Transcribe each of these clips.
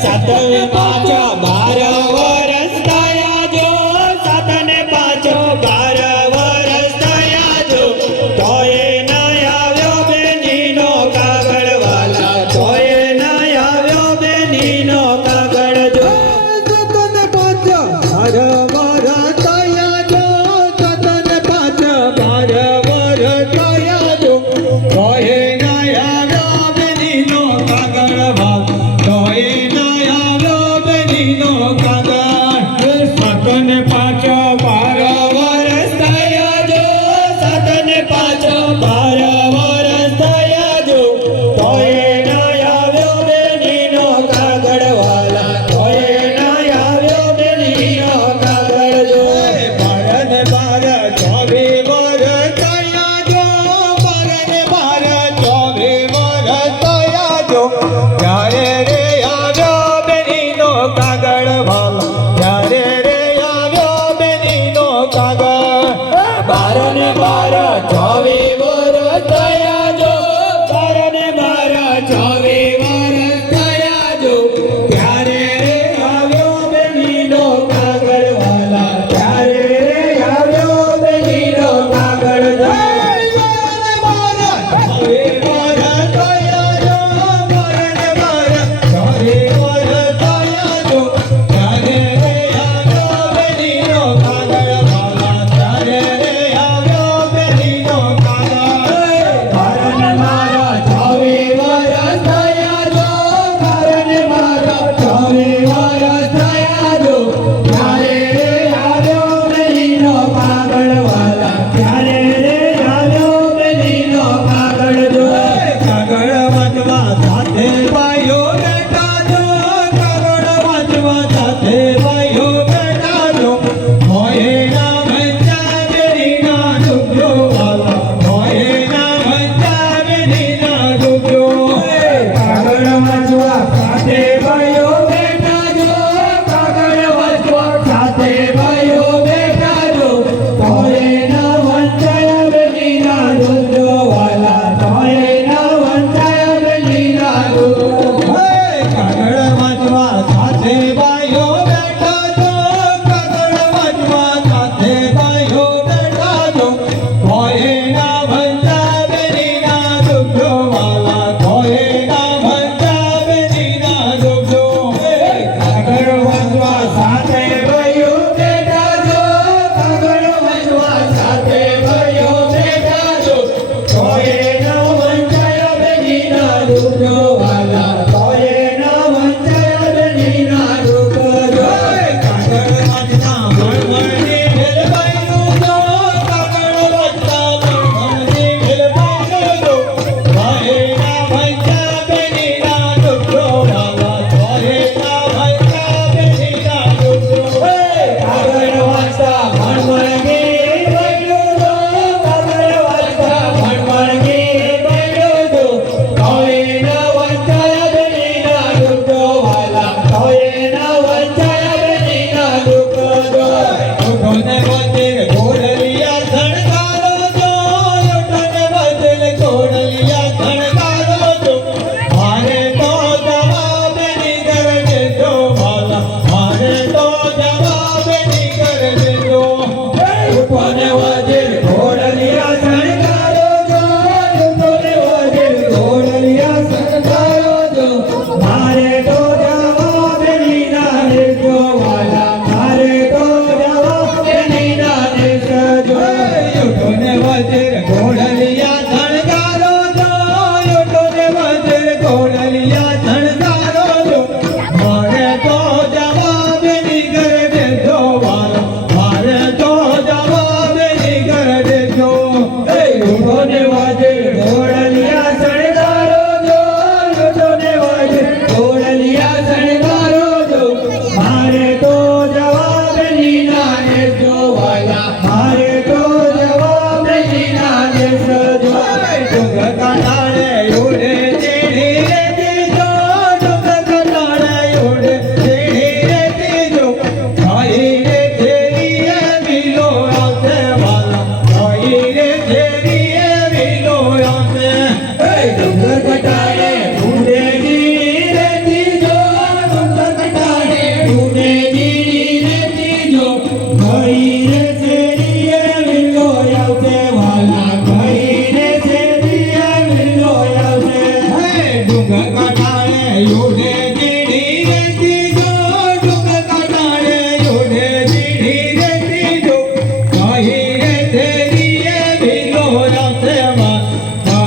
Satu.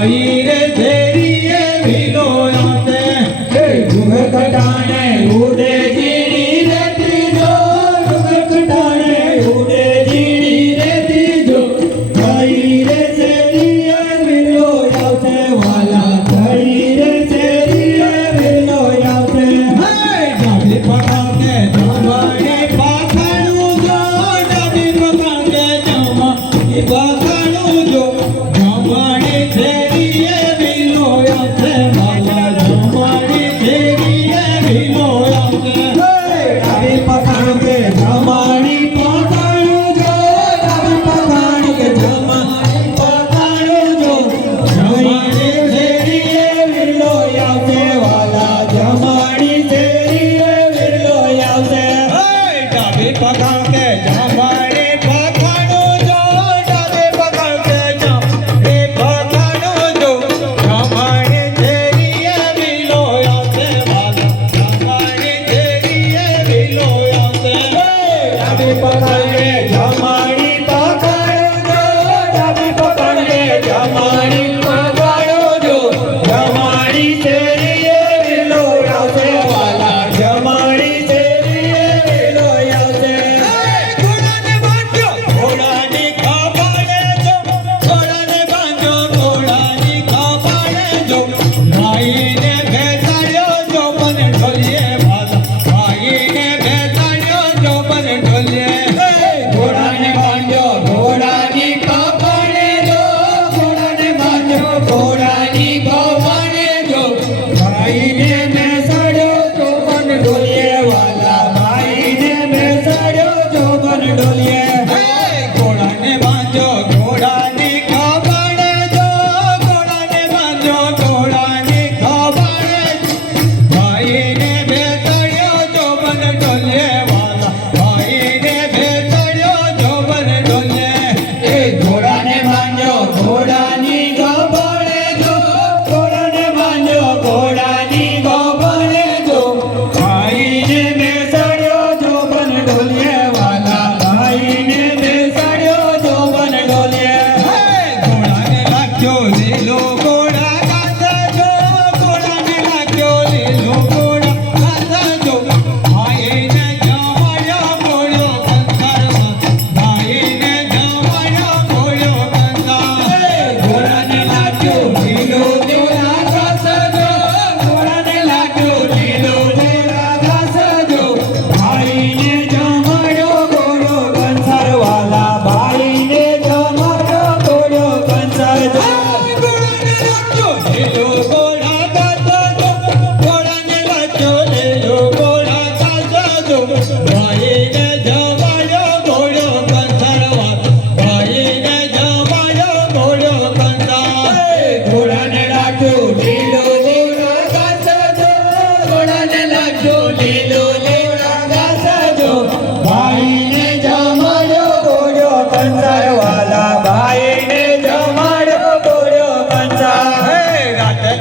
Aí Amém.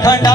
ઠંડા